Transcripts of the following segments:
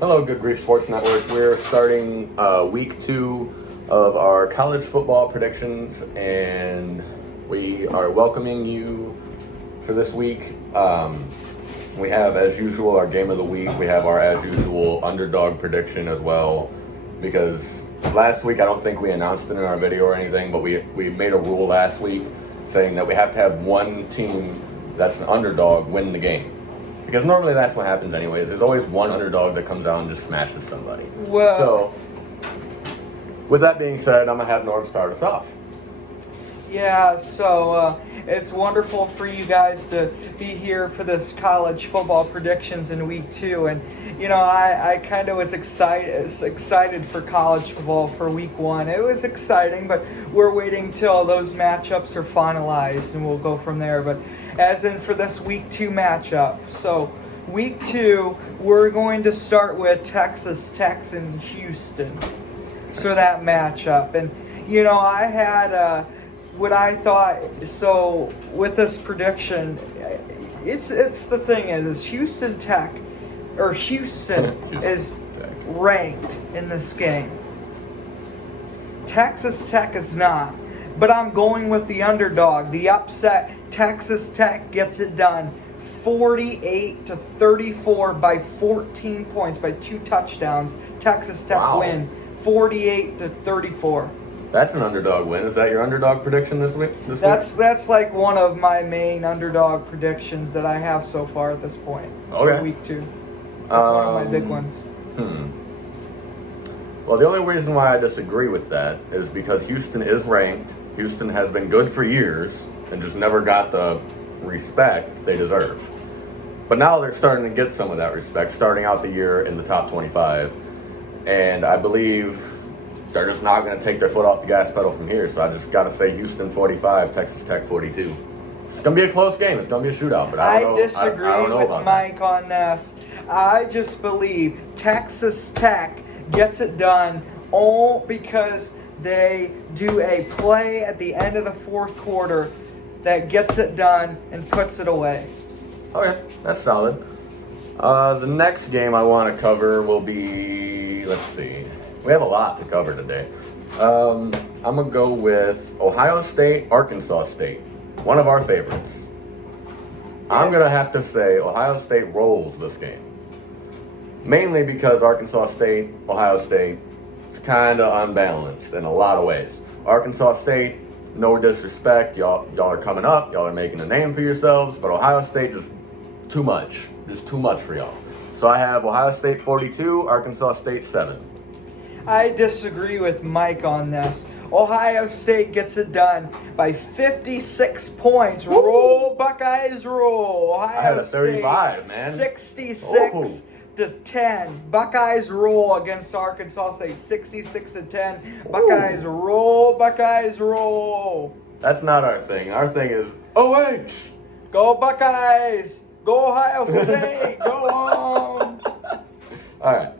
Hello, Good Grief Sports Network. We're starting week 2 of our college football predictions, and we are welcoming you for this week. We have, as usual, our game of the week. We have our, as usual, underdog prediction as well, because last week I don't think we announced it in our video or anything, but we made a rule last week saying that we have to have one team that's an underdog win the game. Because normally that's what happens anyways. There's always one underdog that comes out and just smashes somebody. Well, so, with that being said, I'm going to have Norm start us off. yeah, so it's wonderful for you guys to be here for this college football predictions in week 2. And, you know, I kind of was excited for college football for week 1. It was exciting, but we're waiting till those matchups are finalized and we'll go from there. But as in for this week 2 matchup. So week 2, we're going to start with Texas Tech and Houston. So that matchup. And, you know, I had what I thought, so with this prediction, it's the thing is Houston is ranked in this game. Texas Tech is not. But I'm going with the underdog, the upset. Texas Tech gets it done 48-34 by 14 points, by 2 touchdowns. Texas Tech win 48-34. That's an underdog win. Is that your underdog prediction this week? That's like one of my main underdog predictions that I have so far at this point. Okay. For week 2. That's one of my big ones. Well, the only reason why I disagree with that is because Houston is ranked. Houston has been good for years and just never got the respect they deserve. But now they're starting to get some of that respect, starting out the year in the top 25. And I believe they're just not going to take their foot off the gas pedal from here. So I just got to say Houston 45, Texas Tech 42. It's going to be a close game. It's going to be a shootout. But I disagree with Mike on this. I just believe Texas Tech gets it done all because they do a play at the end of the fourth quarter that gets it done and puts it away. Okay, that's solid. The next game I want to cover will be, let's see. We have a lot to cover today. I'm going to go with Ohio State, Arkansas State. One of our favorites. I'm going to have to say Ohio State rolls this game. Mainly because Arkansas State, Ohio State, it's kind of unbalanced in a lot of ways. Arkansas State, no disrespect, y'all are coming up, y'all are making a name for yourselves, but Ohio State just too much. Just too much for y'all. So I have Ohio State 42, Arkansas State 7. I disagree with Mike on this. Ohio State gets it done by 56 points. Woo! Roll, Buckeyes, roll. Ohio I had a 35, State, man. 66 to 10. Buckeyes roll against Arkansas State. 66-10. Buckeyes roll. Buckeyes roll. That's not our thing. Our thing is OH. Go Buckeyes. Go Ohio State. Go on. All right.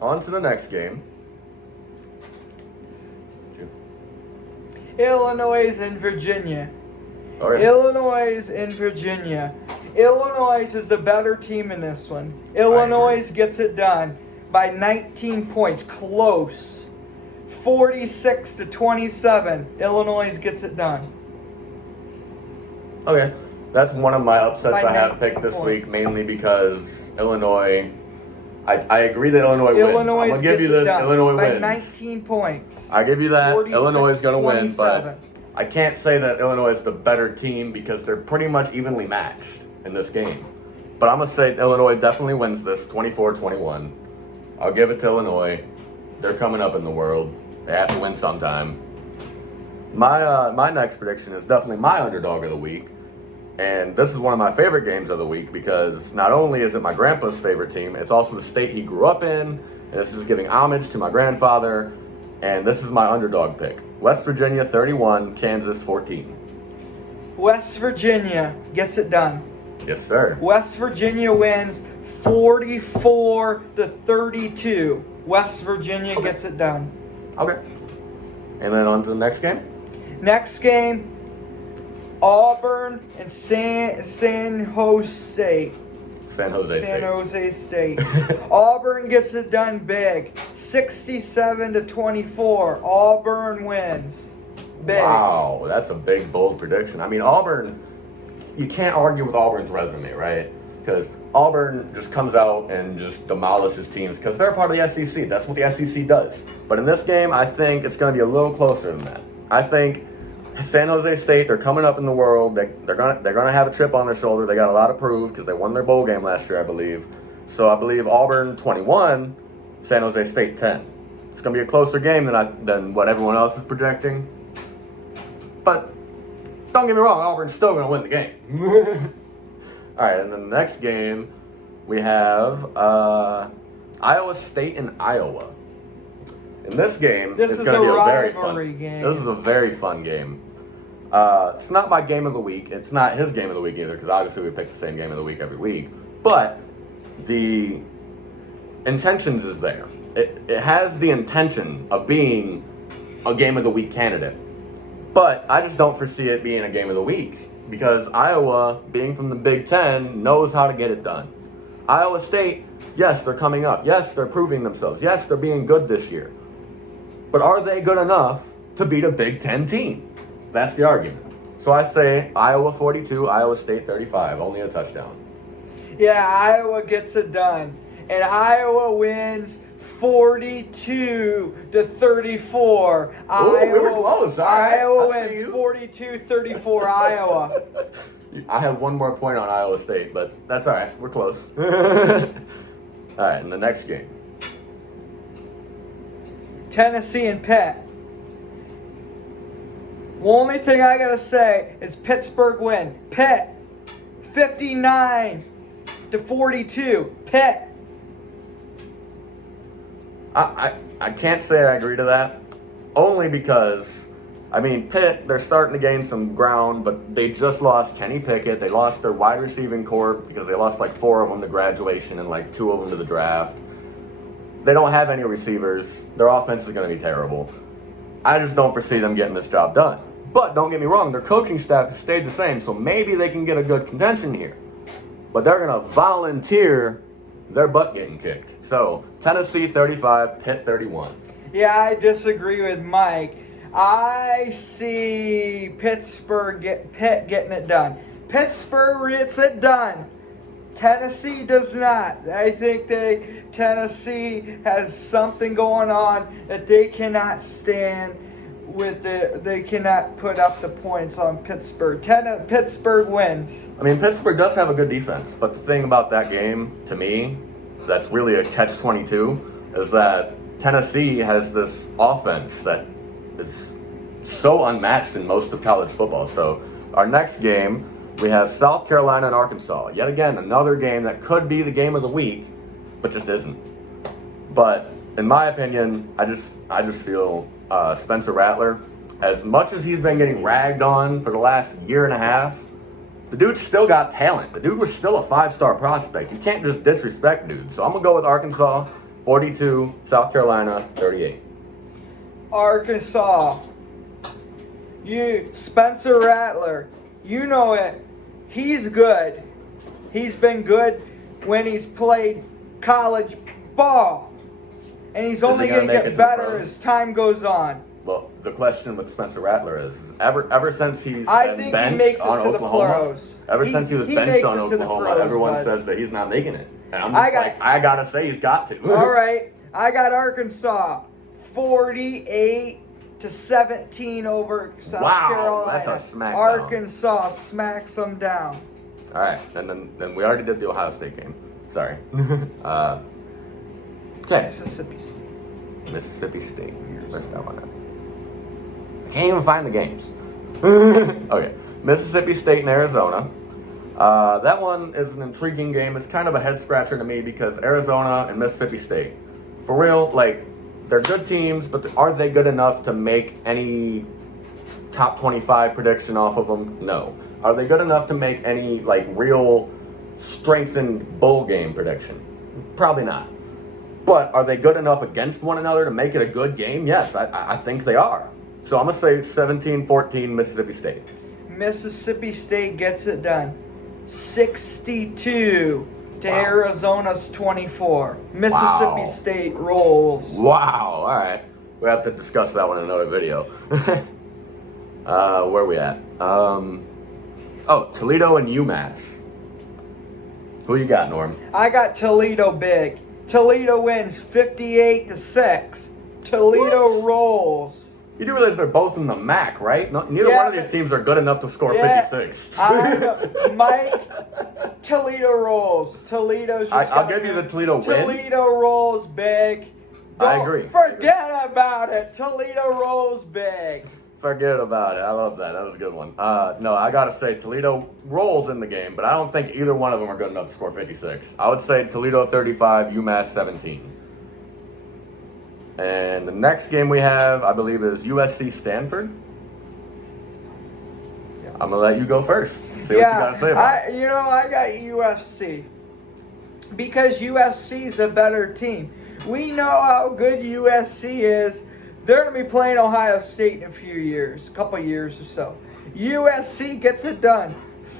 On to the next game. Illinois and Virginia. Okay. Illinois and Virginia. Illinois is the better team in this one. Illinois gets it done by 19 points. Close. 46-27. Illinois gets it done. Okay. That's one of my upsets I have picked this week, mainly because Illinois... I agree that Illinois wins. I'm going to give you this. Illinois wins. By 19 points. I give you that. Illinois is going to win, 27. but I can't say that Illinois is the better team because they're pretty much evenly matched in this game. But I'm going to say Illinois definitely wins this 24-21. I'll give it to Illinois. They're coming up in the world. They have to win sometime. My next prediction is definitely my underdog of the week. And this is one of my favorite games of the week because not only is it my grandpa's favorite team, it's also the state he grew up in. And this is giving homage to my grandfather. And this is my underdog pick. West Virginia 31, Kansas 14. West Virginia gets it done. Yes, sir. West Virginia wins 44-32. West Virginia gets it done. Okay. And then on to the next game. Next game, Auburn and San Jose State. San Jose San State. Jose State. Auburn gets it done big. 67-24. Auburn wins. Big. Wow, that's a big, bold prediction. I mean, Auburn, you can't argue with Auburn's resume, right? Because Auburn just comes out and just demolishes teams because they're part of the SEC. That's what the SEC does. But in this game, I think it's going to be a little closer than that. I think San Jose State, they're coming up in the world. They're gonna have a chip on their shoulder. They got a lot to prove because they won their bowl game last year, I believe. So I believe Auburn 21, San Jose State 10. It's going to be a closer game than what everyone else is projecting. But don't get me wrong, Auburn's still going to win the game. All right, and then the next game, we have Iowa State and Iowa. In this game, it's going to be a very fun game. This is a very fun game. It's not my game of the week. It's not his game of the week either, because obviously we pick the same game of the week every week. But the intentions is there. It has the intention of being a game of the week candidate. But I just don't foresee it being a game of the week because Iowa, being from the Big Ten, knows how to get it done. Iowa State, yes, they're coming up. Yes, they're proving themselves. Yes, they're being good this year. But are they good enough to beat a Big Ten team? That's the argument. So I say Iowa 42, Iowa State 35, only a touchdown. Yeah, Iowa gets it done. And Iowa wins 42-34. We were close. All right. Iowa wins 42-34. Iowa. I have one more point on Iowa State, but that's all right. We're close. All right, in the next game. Tennessee and Pitt. The only thing I gotta say is Pittsburgh win. Pitt 59-42. Pitt. I can't say I agree to that, only because, I mean, Pitt, they're starting to gain some ground, but they just lost Kenny Pickett. They lost their wide receiving core because they lost like 4 of them to graduation and like 2 of them to the draft. They don't have any receivers. Their offense is going to be terrible. I just don't foresee them getting this job done. But don't get me wrong, their coaching staff has stayed the same, so maybe they can get a good contention here. But they're going to volunteer their butt getting kicked. So, Tennessee 35, Pitt 31. Yeah, I disagree with Mike. I see Pitt getting it done. Pittsburgh gets it done. Tennessee does not. I think Tennessee has something going on that they cannot stand with. They cannot put up the points on Pittsburgh. Pittsburgh wins. I mean, Pittsburgh does have a good defense, but the thing about that game, to me, that's really a catch-22, is that Tennessee has this offense that is so unmatched in most of college football. So our next game, we have South Carolina and Arkansas. Yet again, another game that could be the game of the week, but just isn't. But in my opinion, I just feel Spencer Rattler, as much as he's been getting ragged on for the last year and a half, the dude still got talent. The dude was still a 5-star prospect. You can't just disrespect dude. So I'm going to go with Arkansas 42, South Carolina 38. Arkansas. Spencer Rattler. You know it. He's good. He's been good when he's played college ball. And he's only going to get better as time goes on. Well, the question with Spencer Rattler is ever since he's been benched on Oklahoma, ever since he was benched on Oklahoma, everyone says that he's not making it. And I'm just I got to say he's got to. All right. I got Arkansas 48-17 over South Carolina. That's a smackdown. Arkansas smacks them down. All right, and then we already did the Ohio State game. Sorry. Okay. Mississippi State. Let's go on that. I can't even find the games. Okay. Mississippi State and Arizona. That one is an intriguing game. It's kind of a head scratcher to me because Arizona and Mississippi State, for real, like, they're good teams, but are they good enough to make any top 25 prediction off of them? No. Are they good enough to make any, like, real strengthened bowl game prediction? Probably not. But are they good enough against one another to make it a good game? Yes, I think they are. So I'm going to say 17-14 Mississippi State. Mississippi State gets it done. 62-54. to Wow. Arizona's 24. Mississippi Wow. State rolls. Wow. All right. We have to discuss that one in another video. Where are we at? Toledo and UMass. Who you got, Norm? I got Toledo big. Toledo wins 58-6. Toledo What? rolls. You do realize they're both in the MAC, right? Neither Yeah, one of these teams are good enough to score 56. I know. Mike, Toledo rolls. Toledo's just I'll give you the Toledo win. Toledo rolls big. I agree. Forget about it. Toledo rolls big. Forget about it. I love that. That was a good one. No, I got to say Toledo rolls in the game, but I don't think either one of them are good enough to score 56. I would say Toledo 35, UMass 17. And the next game we have, I believe, is USC Stanford. Yeah. I'm going to let you go first. See what you got to say about it. I got USC. Because USC is a better team. We know how good USC is. They're going to be playing Ohio State in a few years, a couple years or so. USC gets it done.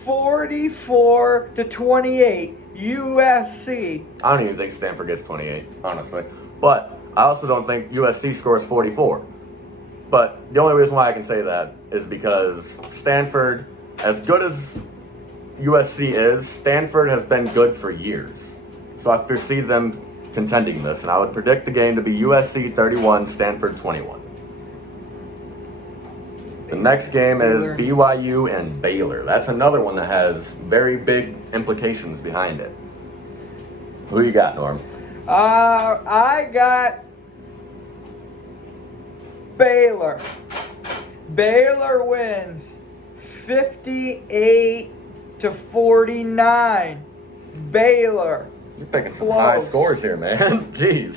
44-28. USC. I don't even think Stanford gets 28, honestly. But I also don't think USC scores 44. But the only reason why I can say that is because Stanford, as good as USC is, Stanford has been good for years. So I foresee them contending this, and I would predict the game to be USC 31, Stanford 21. The next game is BYU and Baylor. That's another one that has very big implications behind it. Who you got, Norm? I got Baylor. Baylor wins 58-49. Baylor. You're picking some Close. high scores here, man. Jeez.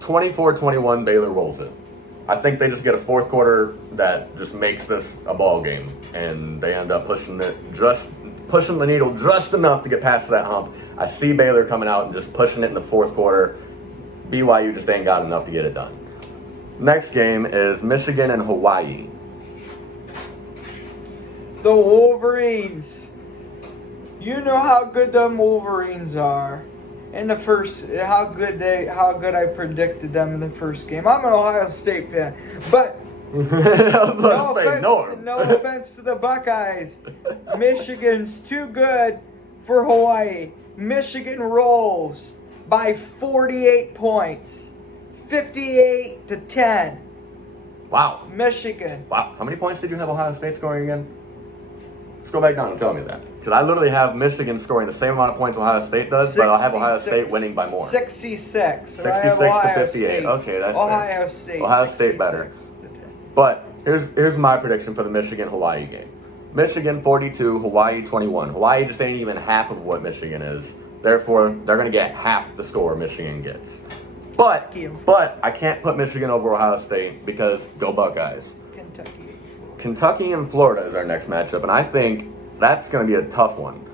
24-21, Baylor rolls it. I think they just get a fourth quarter that just makes this a ball game, and they end up pushing the needle just enough to get past that hump. I see Baylor coming out and just pushing it in the fourth quarter. BYU just ain't got enough to get it done. Next game is Michigan and Hawaii. The Wolverines. You know how good them Wolverines are. In the first, how good I predicted them in the first game. I'm an Ohio State fan, but no offense to the Buckeyes. Michigan's too good for Hawaii. Michigan rolls by 48 points, 58-10. Wow. Michigan. Wow. How many points did you have Ohio State scoring again? Scroll back down and tell me that. Because I literally have Michigan scoring the same amount of points Ohio State does, but I'll have Ohio State winning by more. 66. 66-58. Okay, that's Ohio fair. State. Ohio State better. But here's my prediction for the Michigan-Hawaii game. Michigan 42, Hawaii 21. Hawaii just ain't even half of what Michigan is. Therefore, they're going to get half the score Michigan gets. But I can't put Michigan over Ohio State because go Buckeyes. Kentucky and Florida is our next matchup, and I think that's going to be a tough one.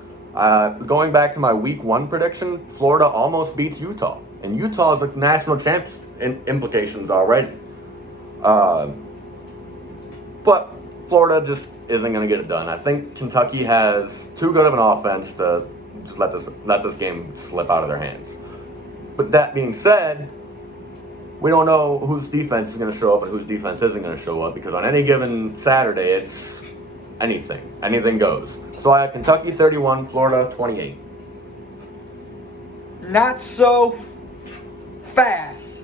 Going back to my week 1 prediction, Florida almost beats Utah, and Utah is a national champs in implications already. But Florida just isn't going to get it done. I think Kentucky has too good of an offense to just let this game slip out of their hands. But that being said, we don't know whose defense is going to show up and whose defense isn't going to show up, because on any given Saturday, it's anything. Anything goes. So I have Kentucky 31, Florida 28. Not so fast.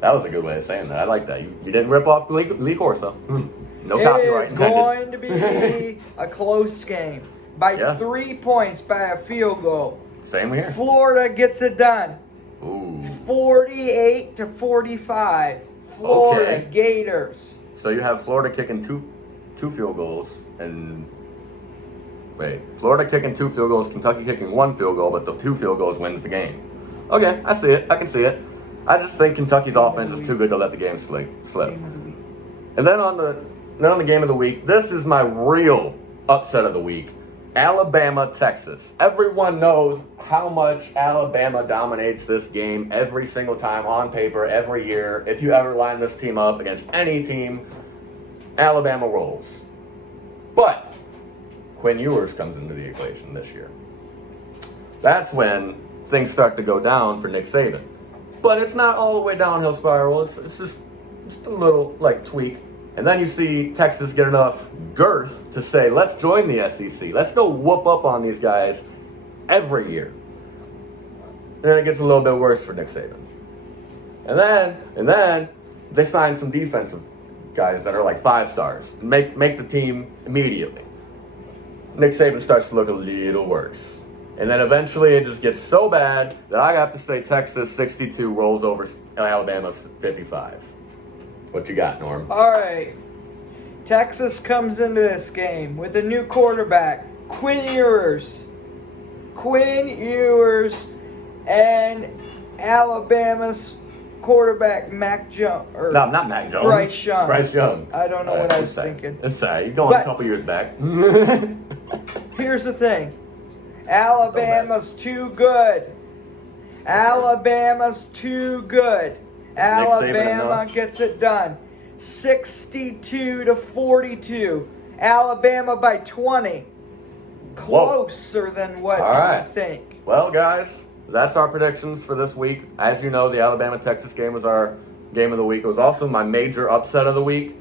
That was a good way of saying that. I like that. You didn't rip off Lee Corso. No copyright It is intended. going to be a close game. By 3 points, by a field goal. Same here. Florida gets it done. Ooh. 48-45. Florida Okay. Gators. So you have Florida kicking two field goals, and Florida kicking 2 field goals, Kentucky kicking 1 field goal, but the 2 field goals wins the game. Okay, I see it. I can see it. I just think Kentucky's offense is too good to let the game slip. And then on the game of the week, this is my real upset of the week. Alabama, Texas. Everyone knows how much Alabama dominates this game every single time on paper, every year. If you ever line this team up against any team, Alabama rolls. But Quinn Ewers comes into the equation this year. that's when things start to go down for Nick Saban. But it's not all the way downhill spiral. It's just a little like tweak. And then you see Texas get enough girth to say, let's join the SEC. Let's go whoop up on these guys every year. And then it gets a little bit worse for Nick Saban. And then they sign some defensive guys that are like 5 stars. Make the team immediately. Nick Saban starts to look a little worse. And then eventually it just gets so bad that I have to say Texas 62 rolls over Alabama 55. What you got, Norm? All right. Texas comes into this game with a new quarterback, Quinn Ewers. Quinn Ewers and Alabama's quarterback, Mac Jones. No, not Mac Jones. Bryce Young. Bryce Young. I don't know what I was thinking. It's sorry. You're going a couple years back. Here's the thing. Alabama's too good. Alabama's too good. Alabama gets it done. 62-42. Alabama by 20. Closer than what you think. Well, guys, that's our predictions for this week. As you know, the Alabama-Texas game was our game of the week. It was also my major upset of the week.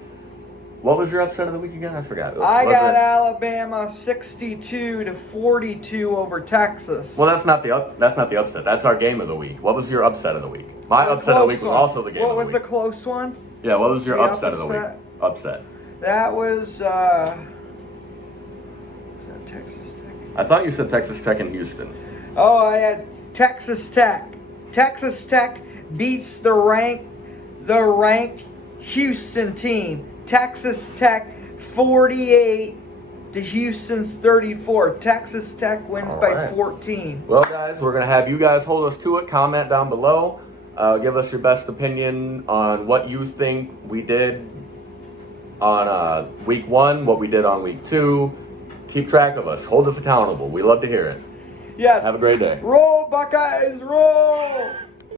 What was your upset of the week again? I forgot. I got Alabama 62-42 over Texas. Well, that's not the upset. That's our game of the week. What was your upset of the week? My upset of the week was also the game of the week. What was the close one? Yeah, what was your upset of the week? Upset. That was that Texas Tech? I thought you said Texas Tech and Houston. Oh, I had Texas Tech. Texas Tech beats the ranked Houston team. Texas Tech 48 to Houston's 34. Texas Tech wins by 14. Well, guys, we're going to have you guys hold us to it. Comment down below. Give us your best opinion on what you think we did on week 1, what we did on week 2. Keep track of us. Hold us accountable. We love to hear it. Yes. Have a great day. Roll, Buckeyes, roll!